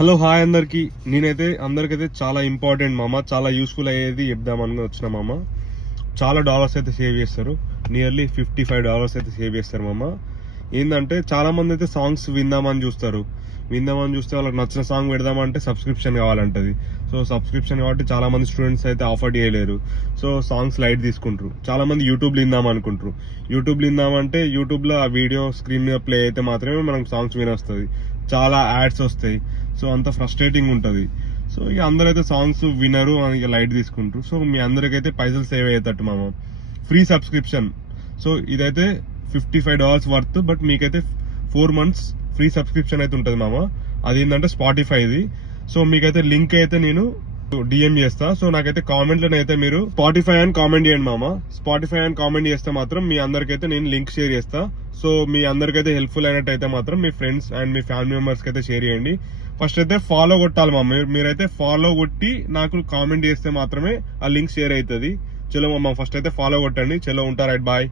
Hello hi అందరికి. నేనైతే అందరికైతే చాలా ఇంపార్టెంట్ మామ, చాలా యూస్ఫుల్ అయ్యేది చెప్దామని వచ్చిన మామ. చాలా డాలర్స్ అయితే సేవ్ చేస్తారు, నియర్లీ $55 అయితే సేవ్ చేస్తారు మామ. ఏంటంటే చాలా మంది అయితే సాంగ్స్ విందామని చూస్తే వాళ్ళకి నచ్చిన సాంగ్ పెడదామంటే సబ్స్క్రిప్షన్ కావాలంటది. సో సబ్స్క్రిప్షన్ కాబట్టి చాలా మంది స్టూడెంట్స్ అయితే ఆఫర్ చేయలేరు. సో సాంగ్స్ లైట్ తీసుకుంటారు. చాలా మంది యూట్యూబ్లో విందాం అనుకుంటారు. యూట్యూబ్లో విందామంటే యూట్యూబ్లో ఆ వీడియో స్క్రీన్ మీద ప్లే అయితే మాత్రమే మనం సాంగ్స్ వినొస్తుంది. చాలా యాడ్స్ వస్తాయి. సో అంత ఫ్రస్ట్రేటింగ్ ఉంటుంది. సో ఇక అందరైతే సాంగ్స్ వినరు, ఇక లైట్ తీసుకుంటారు. సో మీ అందరికైతే పైసలు సేవ్ అయ్యేటట్టు మామ, ఫ్రీ సబ్స్క్రిప్షన్. సో ఇదైతే $55 వర్త్, బట్ మీకైతే 4 months ఫ్రీ సబ్స్క్రిప్షన్ అయితే ఉంటుంది మామ. అది ఏంటంటే స్పాటిఫైది. సో మీకైతే లింక్ అయితే నేను డిఎం చేస్తా. సో నాకైతే కామెంట్ లోనైతే మీరు స్పాటిఫై అని కామెంట్ చేయండి మామ. స్పాటిఫై అని కామెంట్ చేస్తే మాత్రం మీ అందరికైతే నేను లింక్ షేర్ చేస్తా. సో మీ అందరికైతే హెల్ప్ఫుల్ అయినట్టు అయితే మాత్రం మీ ఫ్రెండ్స్ అండ్ మీ ఫ్యామిలీ మెంబర్స్ కి అయితే షేర్ చేయండి. ఫస్ట్ అయితే ఫాలో కొట్టాలి మామ. మీరైతే ఫాలో కొట్టి నాకు కామెంట్ చేస్తే మాత్రమే ఆ లింక్ షేర్ అవుతుంది. చలో మామ, ఫస్ట్ అయితే ఫాలో కొట్టండి. చలో, ఉంటా, రైట్, బాయ్.